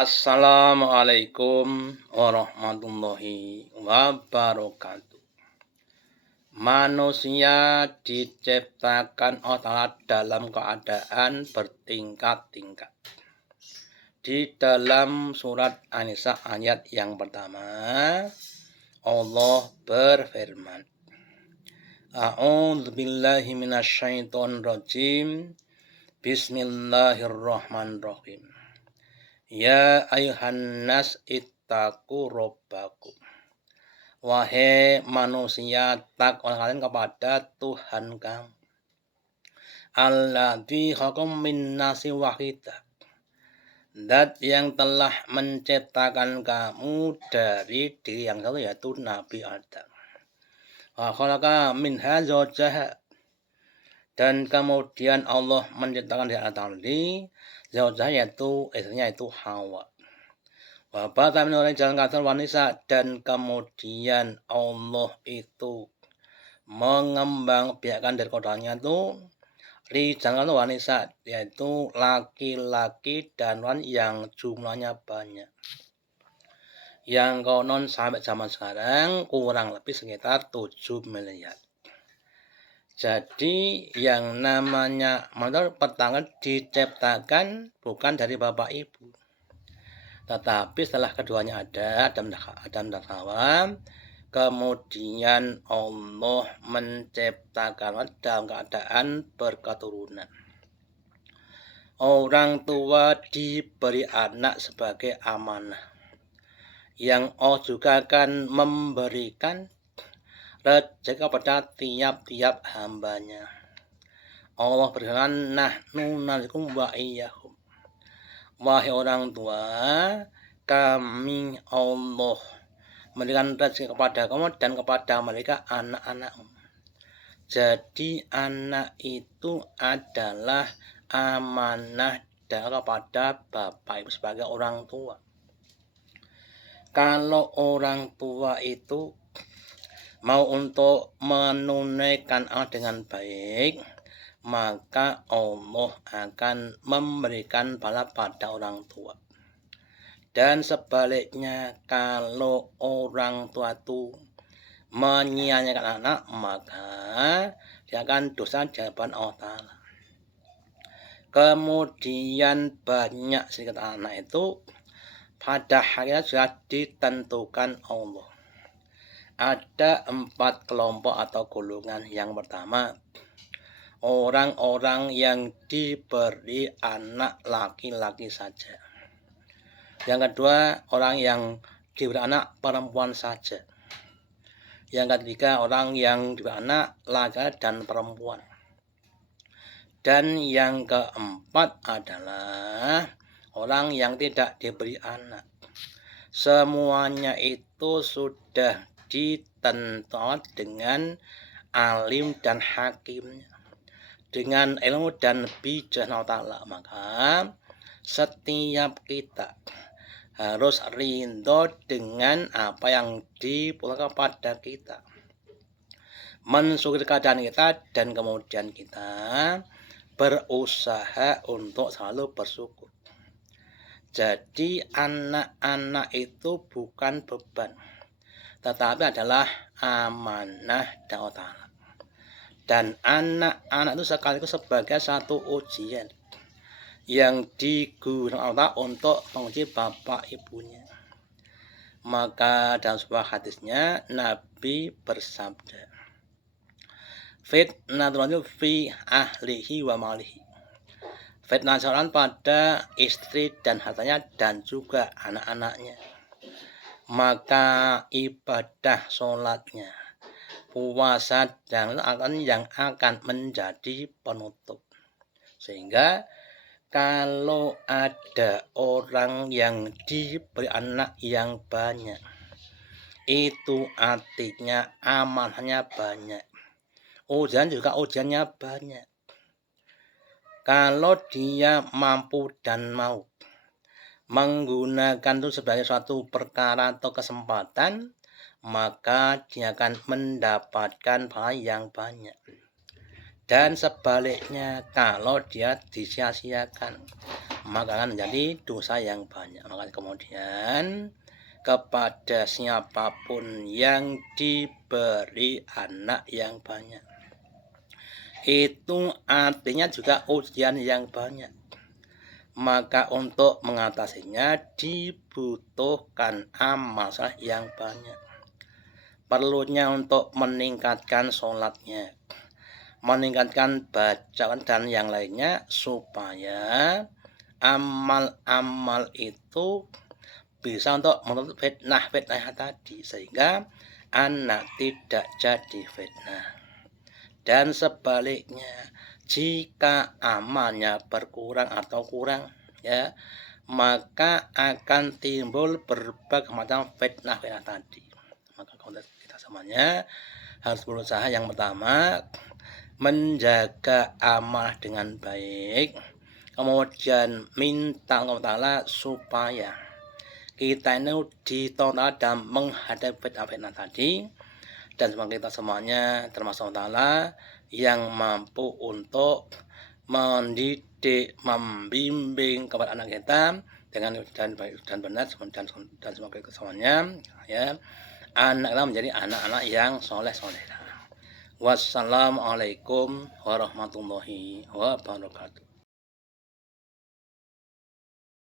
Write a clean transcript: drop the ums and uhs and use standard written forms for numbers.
Assalamualaikum warahmatullahi wabarakatuh. Manusia diciptakan Allah Ta'ala dalam keadaan bertingkat-tingkat. Di dalam surat An-Nisa ayat yang pertama, Allah berfirman, A'udzubillahi minasyaitonirrajim. Bismillahirrahmanirrahim. Ya ayuhan nas ittaqu rabbakum. Wahai manusia, takwalah kalian kepada Tuhan kamu. Alladzi khalaqakum min nafsin wahidah. Zat yang telah menciptakan kamu dari diri yang satu, yaitu Nabi Adam. Wa khalaqa minha zawjaha. Dan kemudian Allah menciptakan dari Adam zawjaha, yaitu istrinya, yaitu Hawa. Wabata minulai jalan kasar wanita, dan kemudian Allah itu mengembangbiakkan dari kodanya itu jalan wanita, yaitu laki-laki dan wanita yang jumlahnya banyak. Yang konon sampai zaman sekarang kurang lebih sekitar 7 miliar. Jadi yang namanya manusia pertama diciptakan bukan dari bapak ibu. Tetapi setelah keduanya ada, Adam dan Hawa, kemudian Allah menciptakan dalam keadaan berketurunan. Orang tua diberi anak sebagai amanah, yang Allah juga akan memberikan rezeki kepada tiap-tiap hambanya. Allah berfirman, nahnu narzuqukum wa iyyahum. Wahai orang tua, kami Allah memberikan rezeki kepada kamu dan kepada mereka anak-anakmu. Jadi anak itu adalah amanah kepada bapak ibu sebagai orang tua. Kalau orang tua itu mau untuk menunaikan amanah dengan baik, maka Allah akan memberikan pahala pada orang tua. Dan sebaliknya, kalau orang tua itu menyia-nyiakan anak, maka dia akan dosa di hadapan Allah Ta'ala. Kemudian banyak sedikit anak itu pada akhirnya sudah ditentukan Allah. Ada 4 kelompok atau golongan. Yang pertama, orang-orang yang diberi anak laki-laki saja. Yang kedua, orang yang diberi anak perempuan saja. Yang ketiga, orang yang diberi anak laki-laki dan perempuan. Dan yang keempat adalah orang yang tidak diberi anak. Semuanya itu sudah ditentukan dengan alim dan hakimnya, dengan ilmu dan bijaksana ta'ala. Maka setiap kita harus ridho dengan apa yang diputuskan kepada kita, mensyukuri keadaan kita, dan kemudian kita berusaha untuk selalu bersyukur. Jadi anak-anak itu bukan beban, tetapi adalah amanah dari Allah Ta'ala. Dan anak-anak itu sekaligus sebagai satu ujian yang digunakan Allah untuk menguji bapak ibunya. Maka dalam sebuah hadisnya Nabi bersabda, fitnatul fi ahlihi wa malihi. Fitnah seorang pada istri dan hartanya dan juga anak-anaknya. Maka ibadah sholatnya, puasa dan yang akan menjadi penutup. Sehingga kalau ada orang yang diberi anak yang banyak, itu artinya amanahnya banyak, ujian juga ujiannya banyak. Kalau dia mampu dan mau menggunakan itu sebagai suatu perkara atau kesempatan, maka dia akan mendapatkan pahala yang banyak. Dan sebaliknya, kalau dia disia-siakan, maka akan menjadi dosa yang banyak. Maka kemudian kepada siapapun yang diberi anak yang banyak, itu artinya juga ujian yang banyak. Maka untuk mengatasinya dibutuhkan amal saleh yang banyak. Perlunya untuk meningkatkan sholatnya, meningkatkan bacaan dan yang lainnya, supaya amal-amal itu bisa untuk menutup fitnah-fitnah tadi, sehingga anak tidak jadi fitnah. Dan sebaliknya, jika amalnya berkurang atau kurang, ya, maka akan timbul berbagai macam fitnah-fitnah tadi. Maka kita semuanya harus berusaha, yang pertama menjaga amal dengan baik, kemudian minta Allah Ta'ala supaya kita ini ditolak dalam menghadapi fitnah-fitnah tadi, dan semoga kita semuanya termasuk Allah Ta'ala yang mampu untuk mendidik, membimbing kepada anak kita dengan baik dan benar, dan semoga kita semuanya, ya, anak kita menjadi anak-anak yang soleh-soleh. Wassalamualaikum warahmatullahi wabarakatuh.